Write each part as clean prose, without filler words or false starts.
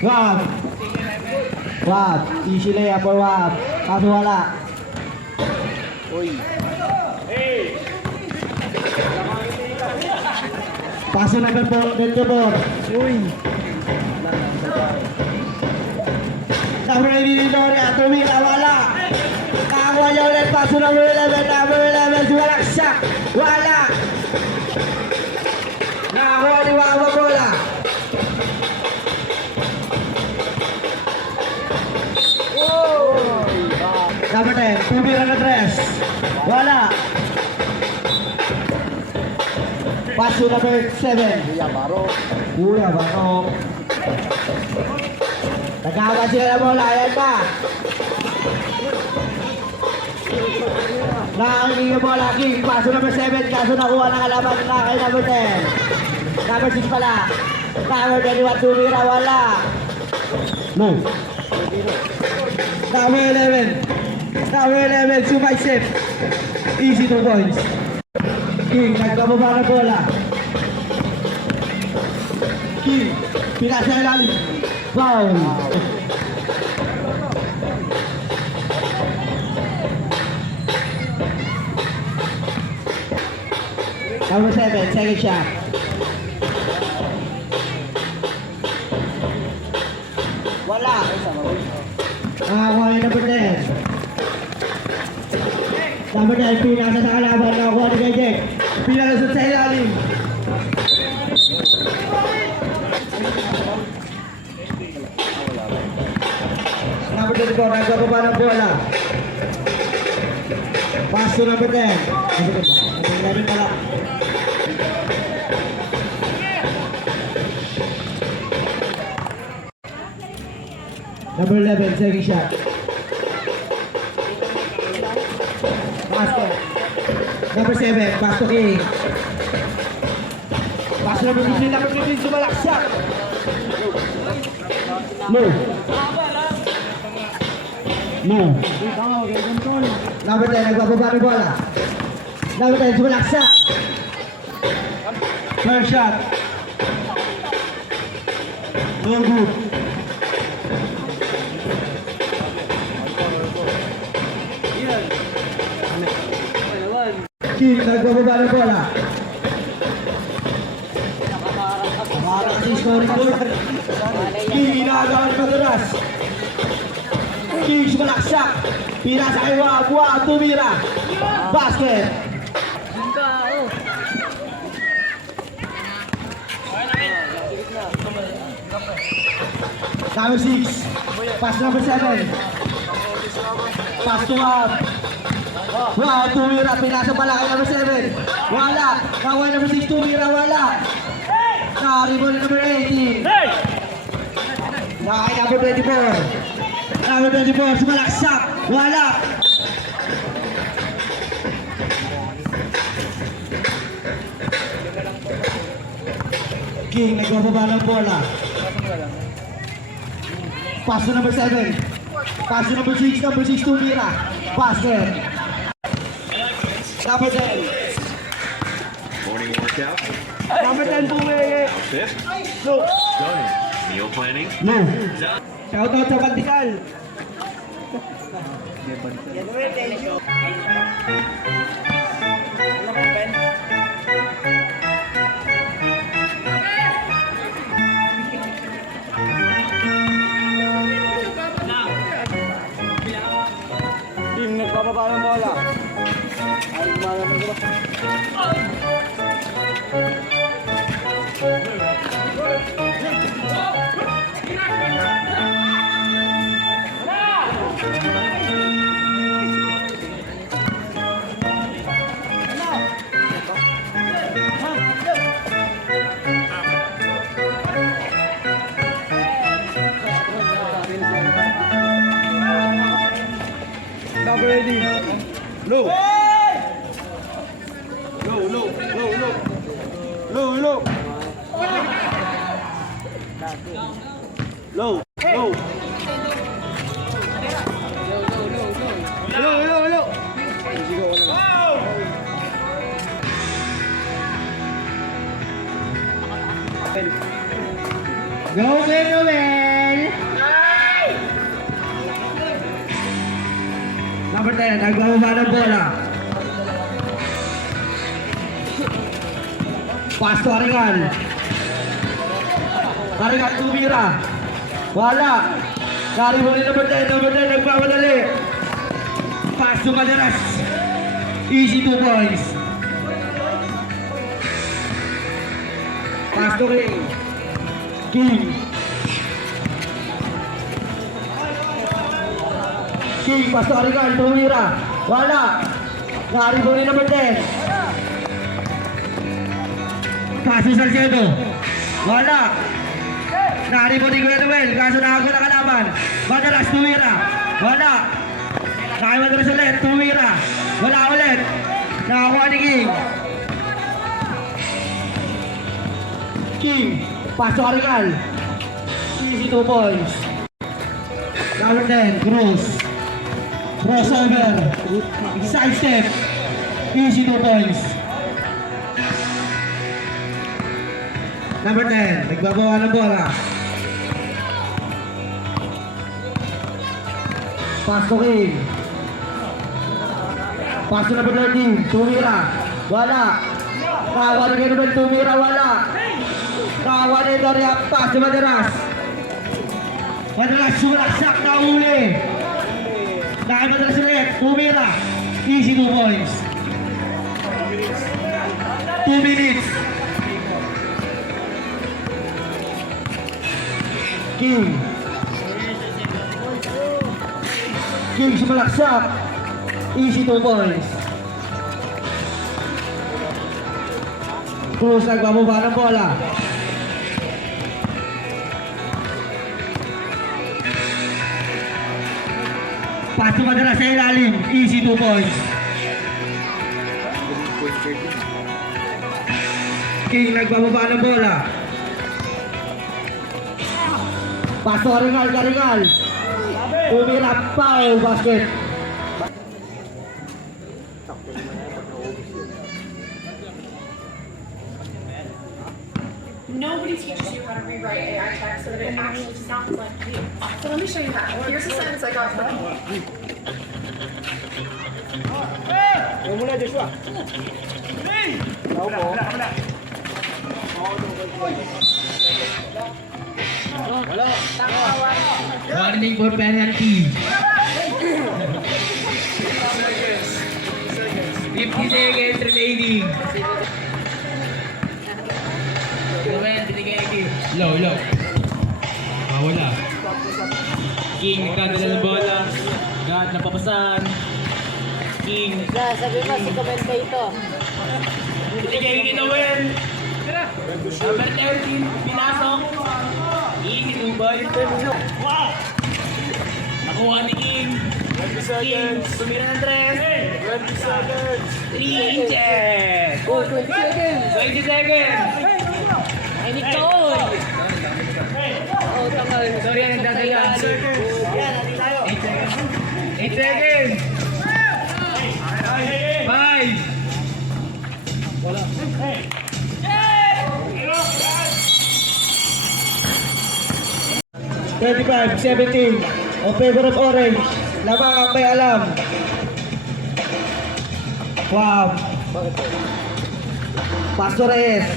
Wag. Wag. Easy layup for wag. Kaso wala. Paso number 4, Uy. Number 18, Doria. Tumira, wala. Nakakuha niya ulit. Paso number 11, Sumalaksak. Wala. Nakakuha ni Wawa bola. Number 10, Tumira na dress. Wala. Paso number 7. Kuya Baro. Nagkawa sila na bola. Ayan pa. Nakakingin yung bola. King. Paso number 7. Kaso nakuha ng kalaban na kay number 10. Number 6 pala. Number 21. Tumira. Wala. No. Number 11. Number 11. Sumaisip. Easy 2 points. King, nagkababa na bola. King, pinasa ilalim. Foul. Number 7, second shot. Wala. Nakakuha ni number 10. Number 10, pinasa sa kalaban. Nakakuha ni Gajek. Pinalusot sa ilalim. Number 24, nagkababa ng bola. Pass to number 10. Number 11 pala. Number 11, second shot. Pass to. Number 7, pass to King. Pass to number 15, number 15, Sumalaksak. No. No. Number 10, nagbababa ng bola. Number 10, Sumalaksak. First shot. No good. King, nagbababa ng bola. Para kasi scoring goal. King, inaagawan ng madalas. King, Sumalaksak. Pinasa kay Wab. Wab, tumira. Basket. Number 6. Pass number 7. Pass to Wab. Wow, tumira, pinasa pala kay number 7. Wala. Nakuha number 6, tumira, wala. Nakaribol number 18. Nakakay number 24. Number 24, Sumalaksak. Wala. King, nagbababa ng bola. Pass to number 7. Pass to number 6, tumira. Basket. Number 10. Morning workout. Number 10 pumili. Fit. No. Done. Meal planning. No. Shout out sa Bantikal. Team, nagpapaba ng bola. Ay, malamang ko ba? Number 18. Low. Low, low, low, low. Low, low. Low, low. Low, low, low. Go, Benjamin! 10, nagbababa ng bola. Pass to Arigal. Arigal tumira. Wala. Kari mo rin number 10, nagpapadali. Pass to Madaras. Easy 2 points. Pass to King. King. King, pass to Arigal, tumira. Wala. Kari mo rin number 10. Pass to Salcedo. Wala. Nari mo ni Kuya Noel, kaso nakago na kalaban. Madalas tumira. Wala. Nakaimadras ulit, tumira. Wala ulit. Nakakuha ni King. King, paso Arigal. Easy 2 points. Number 10, Cruz. Crossover. Side step. Easy 2 points. Number 10, nagbabawa ng bola. Pass to King. Pass to number 13, tumira. Wala. Nakawa ni Genuel, tumira, wala. Nakawa ni Doria, pass to Madaras. Madaras, sumalaksak na uli. Madaras ulit, tumira. Easy 2 points. 2 minutes. King. King sumalaksak. Easy 2 points. Cruz nagbababa ng bola. Pass to Madaras sa ilalim. Easy 2 points. King nagbababa ng bola. Pass to Karingal. Tumira, foul, basket. Nobody teaches you how to rewrite AI text so that it actually sounds like you. So let me show you how. Here's a sentence I got from Warning for penalty. 50 seconds remaining. Low. Wala. King, nagkadala ng bola. Gat, napapasan. King. Sabi mo si commentator. Binigay kay Noel. Number 13, pinasok. Easy 2 boys. Nakuha ni King. King, tumira ng 3. 3 inches. Oh, 20 seconds. 20 seconds. Ay, Nicole. Oh, tangal. Sorry, nagdadala. 8 seconds. 25-17 on favor of Orange. Lamang ang may alam. Wow. Paso Reyes.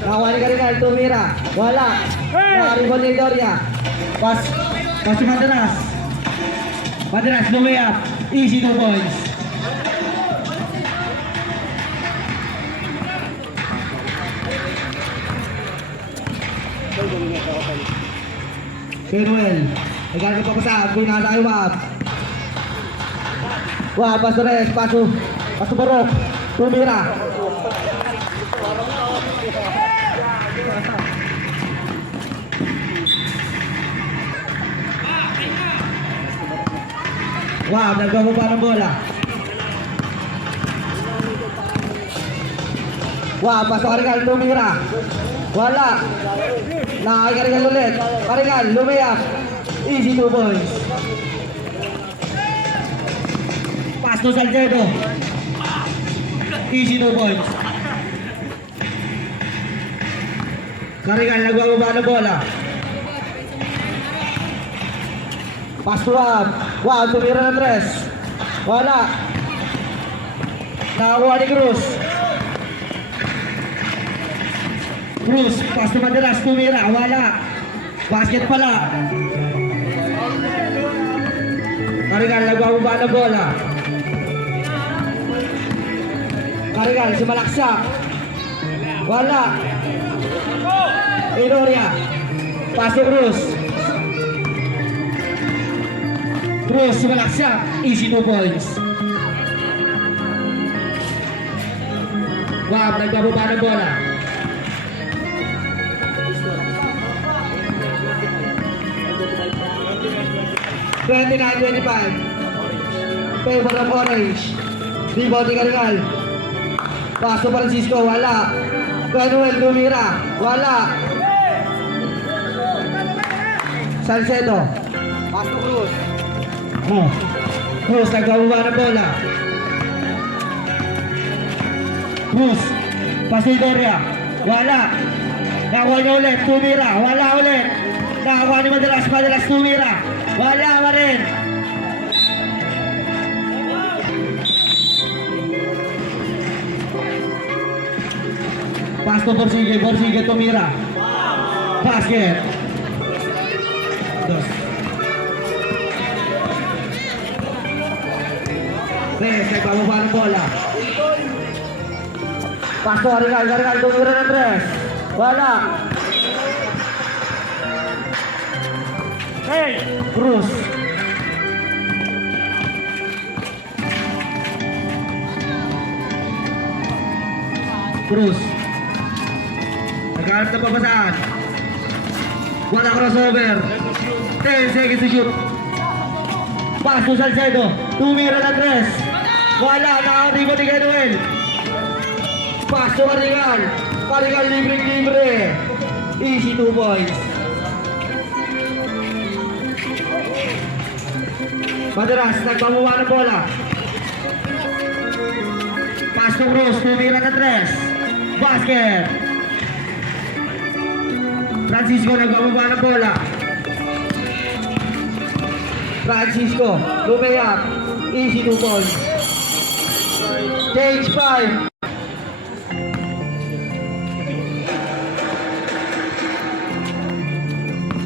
Nakawa ni Karingal, tumira. Wala. Nakaribon ni Doria. Pas si Madaras. Madaras, lumiyap. Easy 2 points. Manuel, nagkakaroon pa sa pinasa kay Wab. Wab, paso Reyes, paso Barok, tumira. Wab, nagbababa ng bola. Wab, paso Karingal, tumira. Wala. Nakakarigal ulit. Karingal, lumiyak. Easy 2 points. Pass to Salcedo. Easy 2 points. Karingal, nagbababa ng bola. Pass to Wab. Wab, tumira ng tres. Wala. Nakakuha ni Cruz. Cruz, pass to Madalas, tumira. Wala. Basket pala. Karigal, nagbababa ng bola. Karigal, sumalaksak. Wala. Inoria. Pass to Cruz. Cruz, sumalaksak. Easy 2 points. Wab, nagbababa ng bola. $29-25. Favor of Orange. Rebound ni Karigal. Pass to Francisco, wala. Manuel tumira, wala. Salcedo. Pass to Cruz. Cruz, nagbababa ng bola. Cruz, pass to Idoria, wala. Nakakuha niya ulit, tumira, wala ulit. Nakakuha ni Madalas tumira, wala pa rin. Pass to Borsige tumira. Basket. Dos. Tres, nagbababa ng bola. Pass to Karigal tumira ng tres. Wala. Cruz. Cruz. Nagkahanap na papasaan. Wala crossover. 10 seconds to shoot. Pass to Salcedo. Tumira ng tres. Wala. Nakakariba ni Genuel. Pass to Karigal. Karigal libre. Easy 2 points. Madalas, nagpamuha ng bola. Pass to Cruz, tumira ng tres. Basket. Francisco, nagpamuha ng bola. Francisco, lumayak. Easy 2 points. Change 5.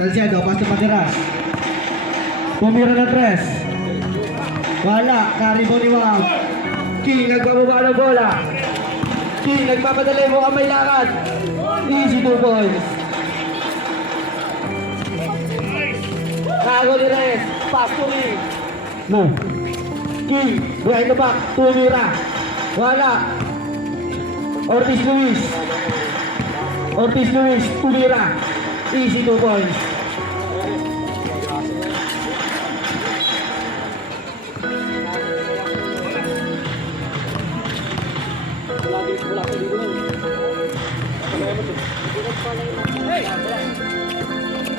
Salcedo, pass to Madalas. Tumira ng tres. Wala, naribo ni Wab. King, nagbababa ng bola. King, nagpapadali mo ang may lakad. Easy 2 points. Kago ni Reyes, pass to King. No. King, behind the back, tumira. Wala. Ortiz Luis, tumira. Easy 2 points.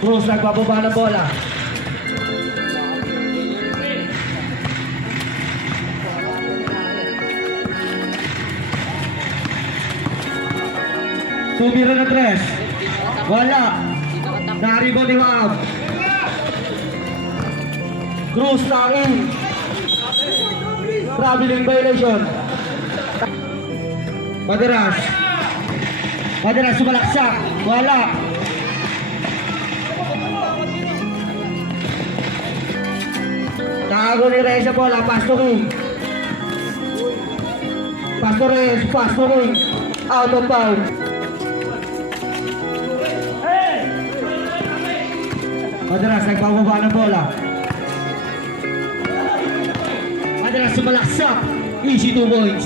Cruz, nagbababa ng bola. Tumira ng tres. Wala. Naribo ni Wab. Cruz tanging. Traveling violation. Madalas sumalaksak. Wala. Nakago ni Reyes sa bola. Pass to King. Pass to Reyes. Pass to King. Out of bounds. Madalas nagbababa ng bola. Madalas sumalaksak. Easy 2 points.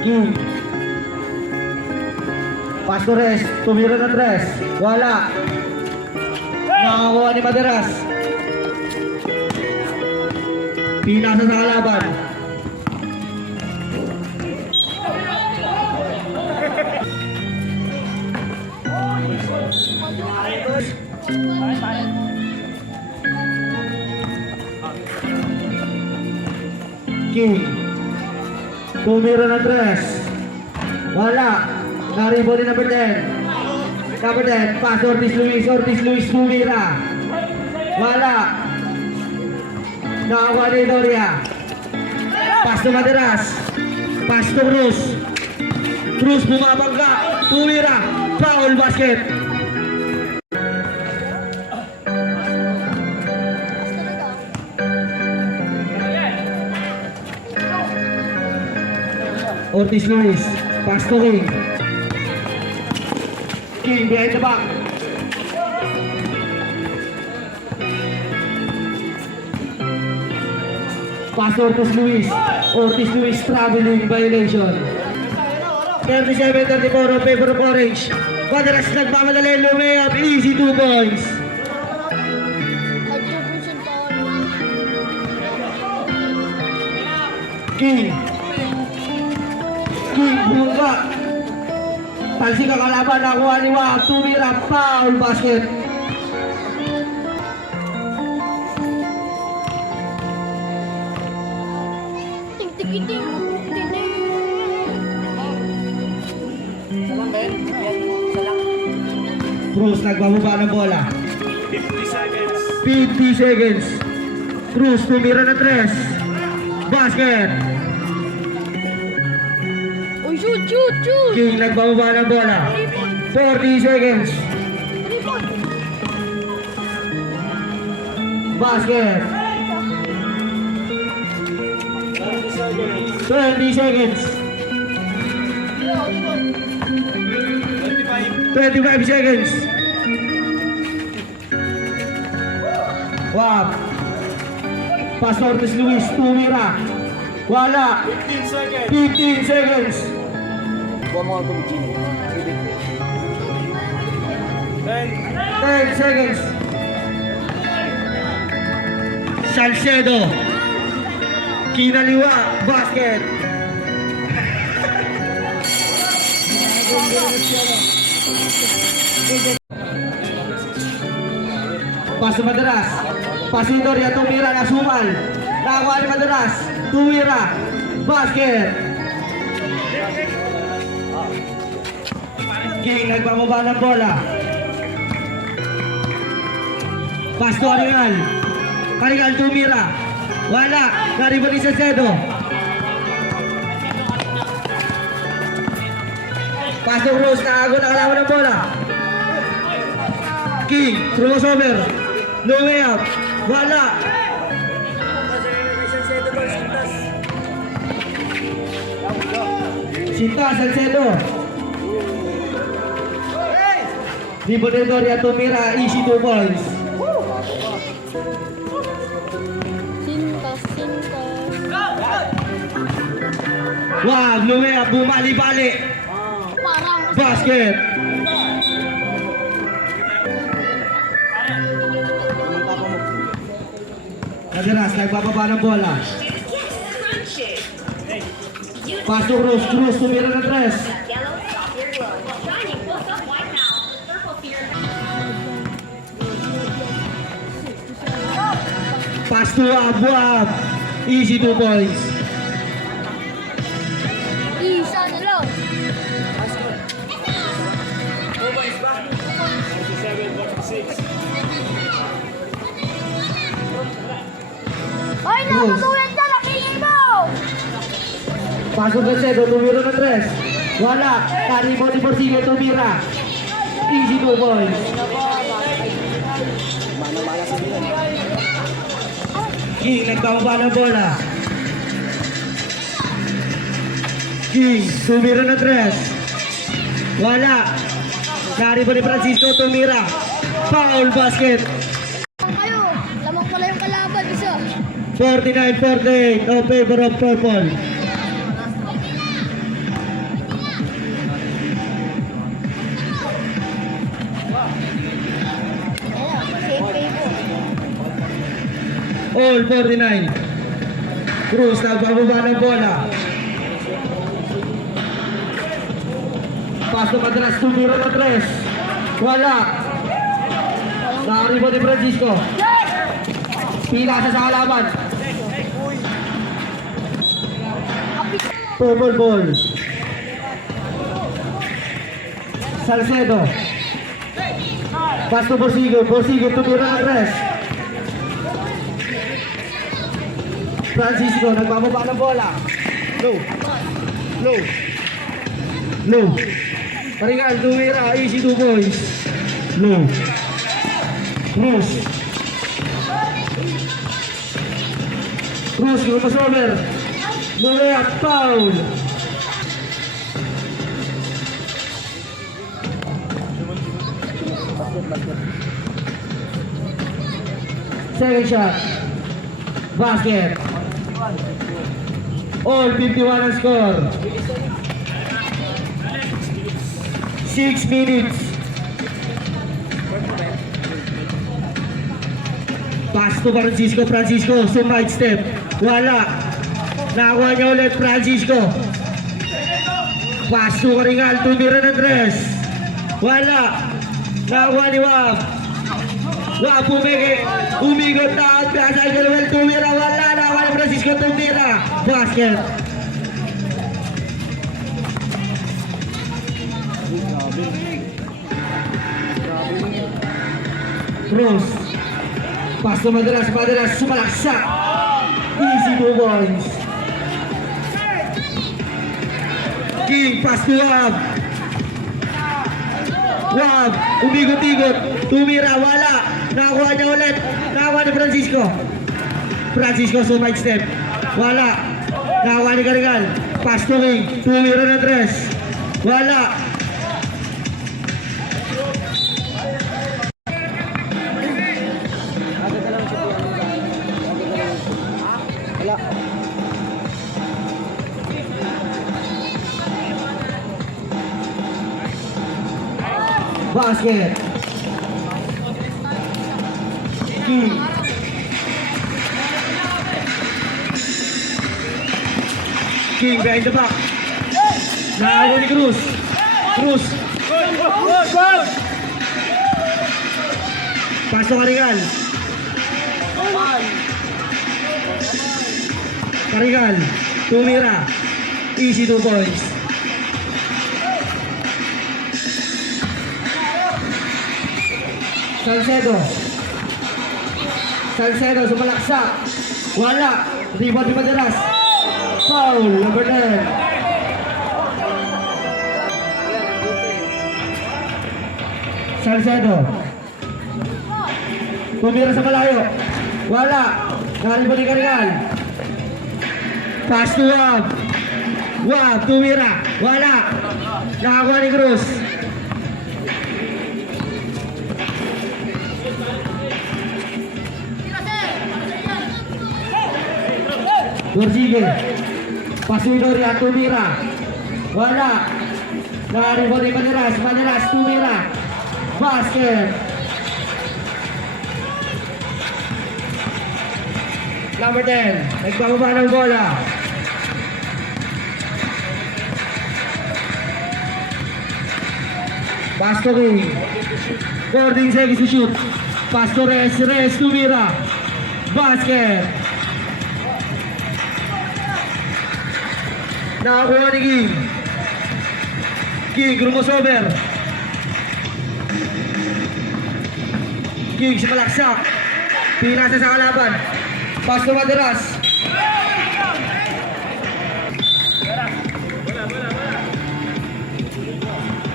King. Pastores, tumira ng tres. Wala. Nakakuha ni Madalas. Pinasa sa kalaban. King. Tumira ng 3. Wala. Naribo ni number 10. Number 10, pass Ortiz Luis tumira. Wala. Nakakuha ni Doria. Pass to Maderas. Pass to Cruz. Cruz bumabangga. Tumira. Foul basket. Ortiz Luis. Pass to King. King behind the back. Pass Ortiz Luis. Ortiz Luis traveling violation. 37-34 on favor of Orange. Madalas nagmamadali, lumayap, easy 2 points. King. King buka. Talsik ang kalaban, nakuha ni Wang. Tumira, foul basket. Ting ting ting ting ting. Cruz nagbababa ng bola. 50 seconds. Cruz tumira ng 3. Basket. Oh, shoot, shoot, shoot. King nagbababa ng bola. 40 seconds. Basket. 20 seconds. 25 seconds. Wow. Pass to Ortiz Luis, tumira. Wala. 15 seconds. 10 seconds. Salcedo. Kinaliwa. Basket. Pas to Madaras. Pasin Doria, tumira, nasumal. Nakakuha ni Madaras. Tumira. Basket. King nagbababa ng bola. Pas to Arigal. Arigal tumira. Wala. Nariban ni Salcedo. Pas to Cruz. Nakago na kalaban ng bola. King. Crossover. No way out. Wala. Sinta Salcedo. Di Doria tumira, easy 2 points. Sintas, sintas. Wow, lumea, bumali-bali. Parang Basket. Madaras, nagbababa ng bola. Paso Cruz, Cruz tumira ng 3. Pass to Abuab. Easy 2 points. isa na lang. Ay, nakatuwid na! Nakingin mo! Pasok Salcedo, tumira ng 3. Wala. Karimo ni Porcillo, tumira. Easy 2 points. King, nagbababa ng bola. King, tumira ng 3. Wala. Karimo ni Francisco, tumira. Foul basket. Kayo, lamang pala yung kalaban, isa. 49-48 in favor of purple. Same favor. All 49. Cruz, nagbababa ng bola. Paso Madaras, tumira ng 3. Wala. Nakaribo ni Francisco. Pila sa kalaban. Purple ball. Salcedo. Pass to Borsigo. Borsigo tumira ng press. Francisco, nagbababa ng bola. Low. Low. Low. Paringal, tumira. Easy 2 points. Low. Cruz. Cruz, crossover. Norea, foul. Second shot. Basket. All 51 ang score. 6 minutes. Pass to Francisco. Francisco, side step. Wala. Nakuha niya ulit Francisco. Pass to Karingal. Tumira ng dress. Wala. Nakuha ni Wap. Wap umigot na out. Kasa Igalwell tumira. Wala. Nakuha ni Francisco tumira. Basket. Cruz. Pass to Madalas. Madalas sumalaksak. Easy 2 points. King, pass to Wab. Wab, umigot-igot. Tumira, wala. Nakakuha niya ulit. Nakakuha ni Francisco. Francisco, side step. Wala. Nakakuha ni Karigal. Pass to King. Tumira na dress. Wala. Basket. King. King behind the back. Nakakuha ni Cruz. Cruz. Pasok Karigal. Karigal. Tumira. Easy 2 points. Salcedo. Salcedo sumalaksak. Wala. Rebound di Madalas. Foul. Number 10. Salcedo. Tumira sa malayo. Wala. Naribo ni Karigal. Pass to Wab. Wab. Tumira. Wala. Nakakuha ni Cruz. Borsigue. Pasidori at tumira. Wala. Naribo ni Madalas. Madalas tumira. Basket. Number 10. Nagbababa ng bola. Pass to King. 14 seconds to shoot. Pass to Reyes. Reyes tumira. Basket. Nakakuha ni King. King, crossover. King, sumalaksak. Pinasa sa kalaban. Pass to Madalas.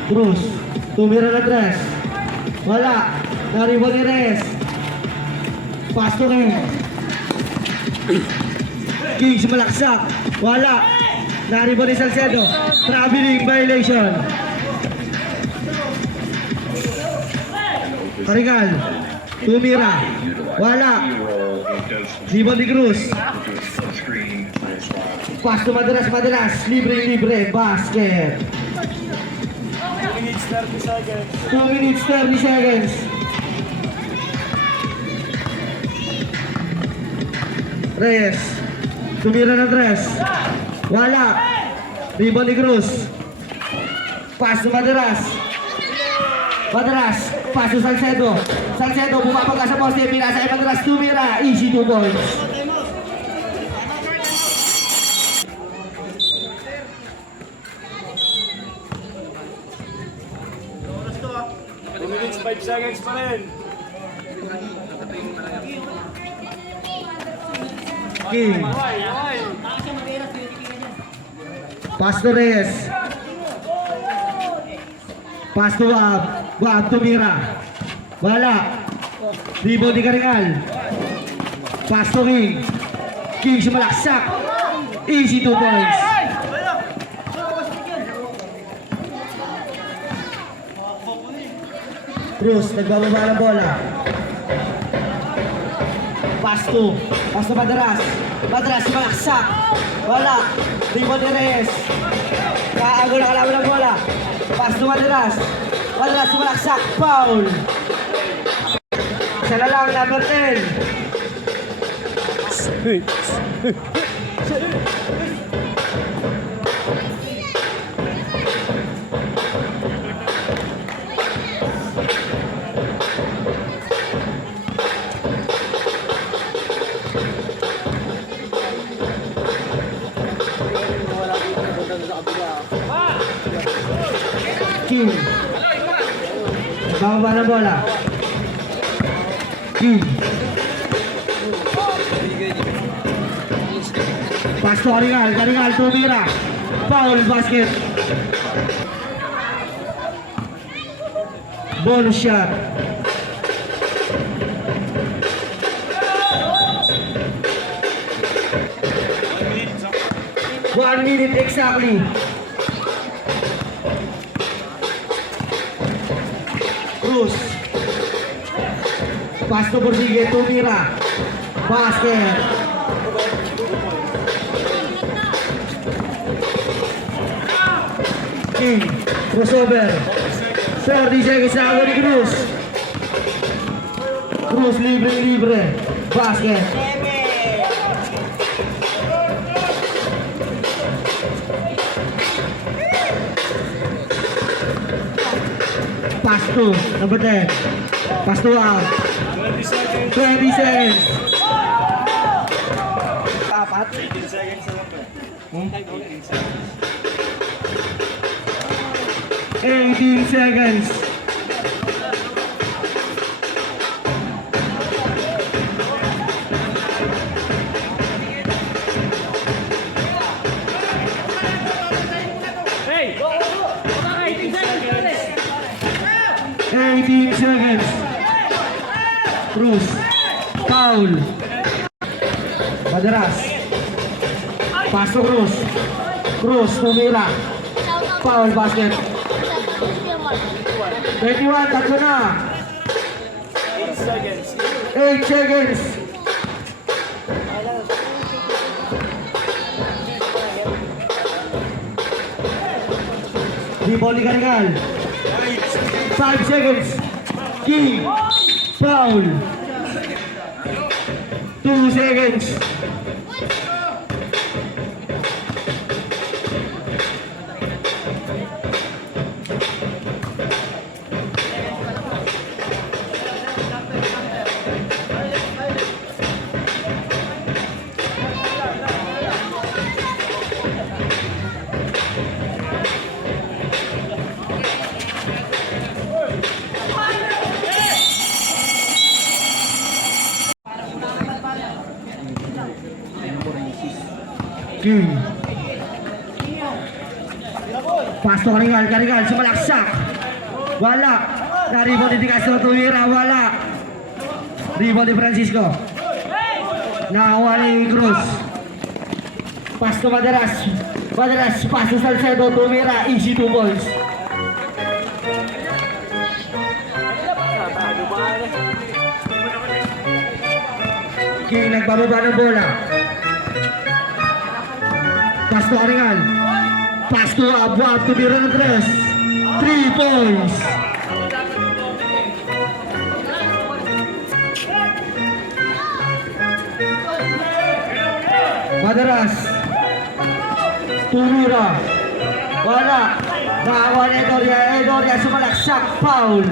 Cruz. Tumira na dress. Wala. Naribo ni Reyes. Pass to King. King, sumalaksak. Wala. Naribo ni Salcedo. Traveling violation. Karigal. Tumira. Wala. Rebound ni Cruz. Pass to Madalas. Madalas. Libre. Basket. 2 minutes 30 seconds. Reyes. Tumira ng dress. Wala. Rebound ni Cruz. Pass to Madalas. Madalas. Pass to Salcedo. Salcedo bumabag sa poste. Pinasa ay Madalas. Tumira. Easy 2 points. 5 seconds pa rin. King. Pass to Reyes. Pass to Wab. Wab tumira. Wala. Rebound ni Karingal. Pass to King. King sumalaksak. Easy 2 points. Cruz, nagbababa ng bola. Pass to Madaras. Madaras sumalaksak. Wala. Rebound ni Reyes. Kaago na kalaban ng bola. Pass to Madaras. Madaras sumalaksak. Foul. Isa na lang, number 10. King. Bababa na bola. King. Pass to Karingal. Karingal tumira. Foul basket. Bonus shot. One minute exactly. Cruz. Pass to Borsigue, tumira. Basket. King. Crossover. 30 seconds na ako ni Cruz. Cruz libre. Basket. Pass to number 10. Pass to out. 20 seconds. Apat. 18 seconds na lang. 18 seconds. Hey! 18 seconds. Cruz. Foul. Madaras. Pass to Cruz. Cruz tumira. Foul basket. 21, tatlo na. 8 seconds. 8 seconds. Rebound ni Karingal. 5 seconds. King. Foul. 2 seconds. King. Pass to Karingal, sumalaksak. Wala. Na-rebound ni Castro, tumira, wala. Rebound ni Francisco. Nakakuha ni Cruz. Pass to Madaras. Madaras, pass to Salcedo, tumira, easy 2 points. King nagbababa ng bola. Pass to Karingal. Pass to Abuab, tumira ng 3 points. Madaras. Tumira. Wala. Nakakuha ni Edoria. Edoria sumalaksak. Foul.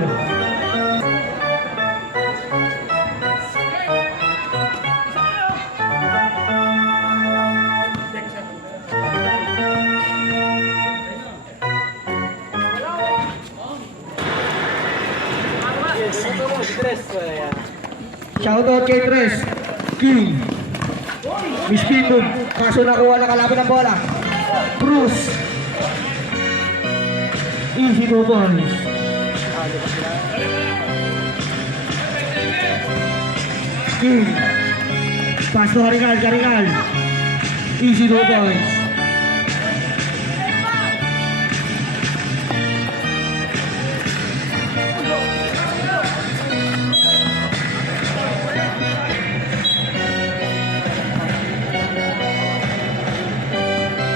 Shoutout kay Tres. King. Miss Pindon. Kaso nakuha na kalaban ng bola. Bruce. Easy 2 points. King. Pass to Karigal. Easy 2 points.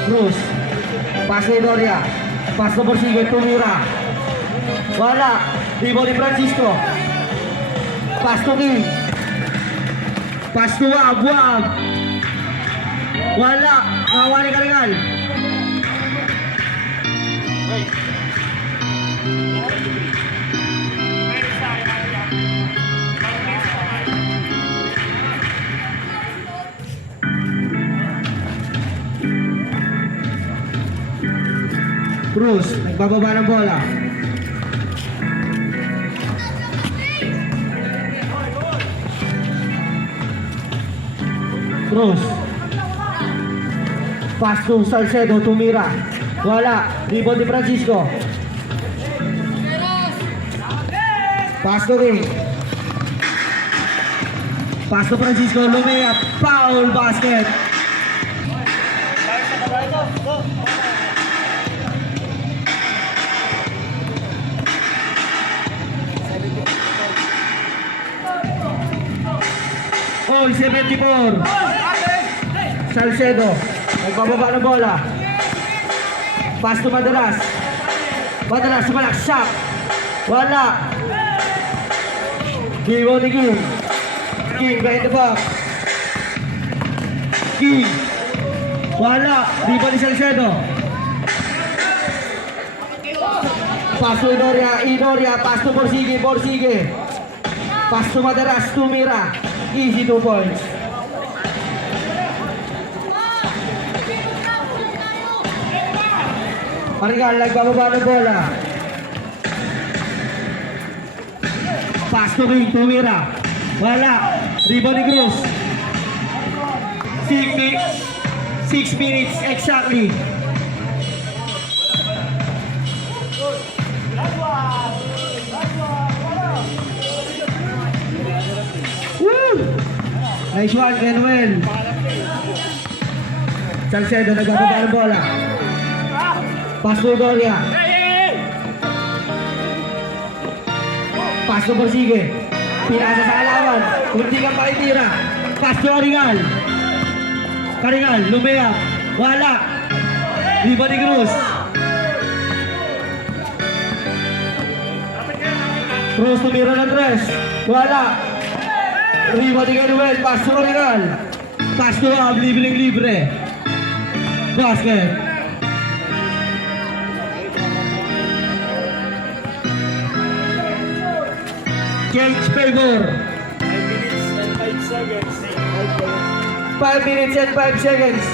Cruz. Pass ni Doria. Pass to Borsigue. Tumira. Wala. Dibo ni Francisco. Pass to King. Pass to Wab. Wala. Kawa ni Karigal. Cruz, nagbababa ng bola. Cruz. Pass to Salcedo, tumira. Wala. Rebound ni Francisco. Pass to King. Pass to Francisco, lumea. Foul basket. Oy, 74. Salcedo. Nagbababa ng bola. Pass to Madalas. Madalas, sumalaksak. Wala. Giwo ni King. King behind the back. King. Wala. Di ba ni Salcedo? Pass to Inoria. Pass to Borsigue. Pass to Madalas. Tumira. Easy 2 points. Karigal, nagbababa ng bola. Pass to King, tumira. Wala. Rebound ni Cruz. 6 minutes exactly. Woo! Nice one, Manuel. Salcedo, nagbababa ng bola. Pass to Doria. Pass to Borsigue. Pinasa sa kalaban. Hindi ka pakitira. Pass to Karigal. Karigal, lumea. Wala. Liba ni Cruz. Cruz tumira ng 3. Wala. Riba ni Manuel. Pass to Karigal. Pass to Ab. Libre. Basket. Change favor. 5 minutes and 5 seconds.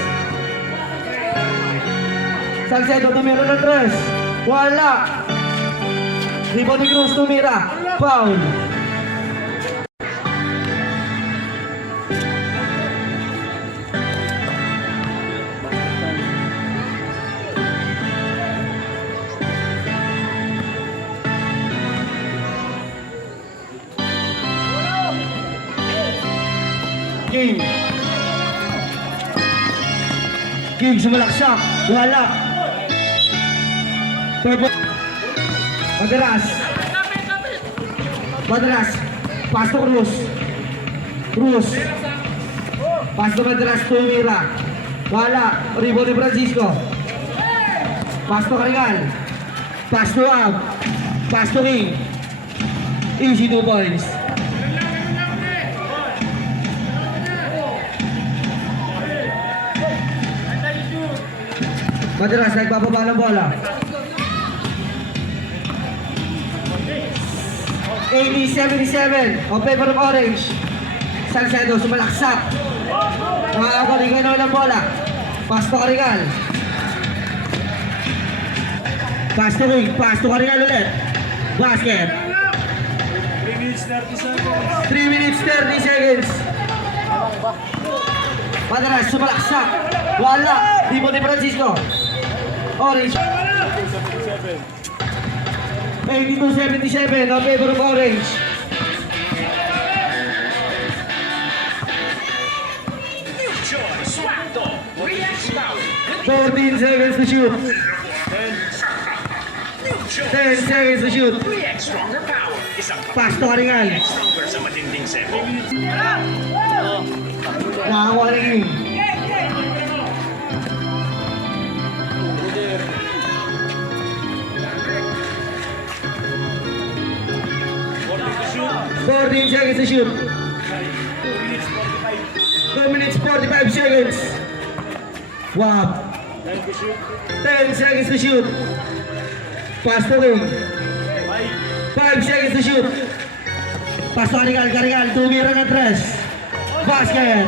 Salcedo tumira ng 3. Wala. Rebound ni Cruz tumira. Foul. King sumalaksak. Wala. Madalas. Pass to Cruz. Pass to Madalas. Tumira. Wala. Rebound ni Francisco. Pass to Karigal. Pass to Ab. Pass to King. Easy 2 points. Madalas, nagbababa ng bola. 80-77 on favor of Orange. Salcedo, sumalaksak. Nakakarigal ng bola. Pass to Karigal. Pass to King. Pass to Karigal ulit. Basket. minutes 30 seconds. 3 minutes 30 seconds. Madalas, sumalaksak. Wala. Tipo ni Francisco. Orange. 82-77. On favor of Orange. Choice, swatto, react power. 14 seconds to shoot. New choice, 10 seconds to shoot. react stronger power. Isang Pass to Karingal. stronger sa matinding sebo. Nakakuha ng game. Working to shoot. 14 seconds to shoot. 2 minutes 45. 2 minutes 45 seconds. Wow. 10 to shoot. 10 seconds to shoot. Pass to King. 5 seconds to shoot. Pass to Karingal. Karingal. Tumira na 3. Basket.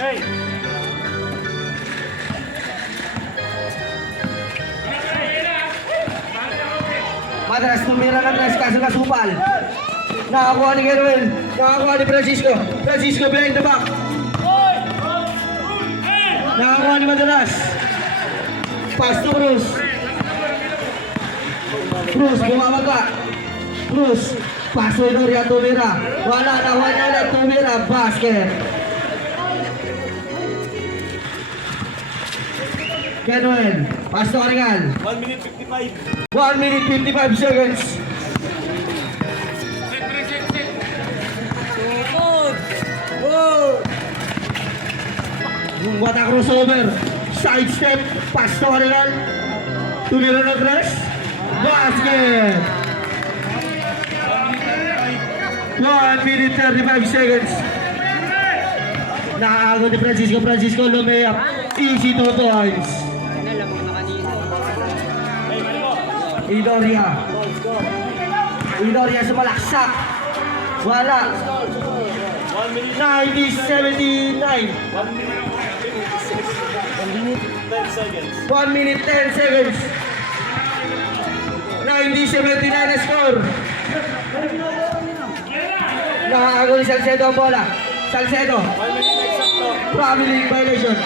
Hey! Madalas tumira ng 3 kaso nasupal. Nakakuha ni Gerwin. Nakakuha ni Francisco. Francisco behind the back. Nakakuha ni Madalas. Pass to Cruz. Cruz, bumababa. Cruz. Pass to Inoria, tumira. Wala, nakuha niya ulit. Tumira, basket. Kenwin. Pass to Karingal. 1 minute 55. 1 minute 55 seconds. What a crossover. Side step. Pass to Karingal. Tumira ng 3. Basket. 1 minute 35 seconds. Nakakago ni Francisco. Francisco lumayap. Easy 2 points. Idoria. Idoria sumalaksak. Wala. 1 minute 90-79. 1 minute 10 seconds. 1 minute 10 seconds. 90-79 na score. Nakakago ni Salcedo ang bola. Salcedo. 1 minute exacto. Traveling violation.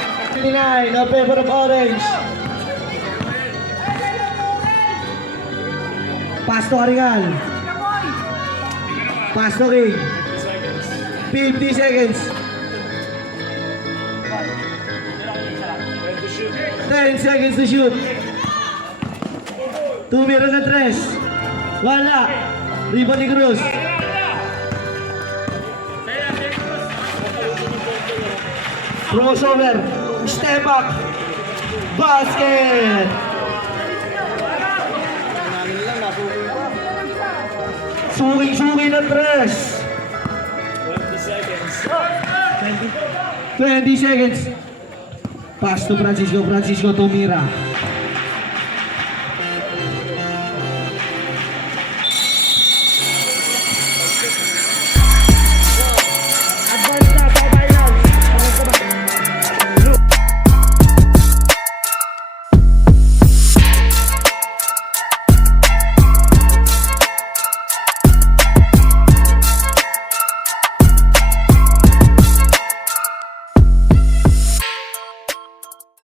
59 on favor of Orange. Pass to Karingal. Pass to King. 50 seconds. 10 to shoot. 10 seconds to shoot. Tumira na 3. Wala. Rebound ni Cruz. Crossover. Step back. Basket. Suking-suking na 3. 20 seconds. 20 seconds. Pass to Francisco. Francisco tumira.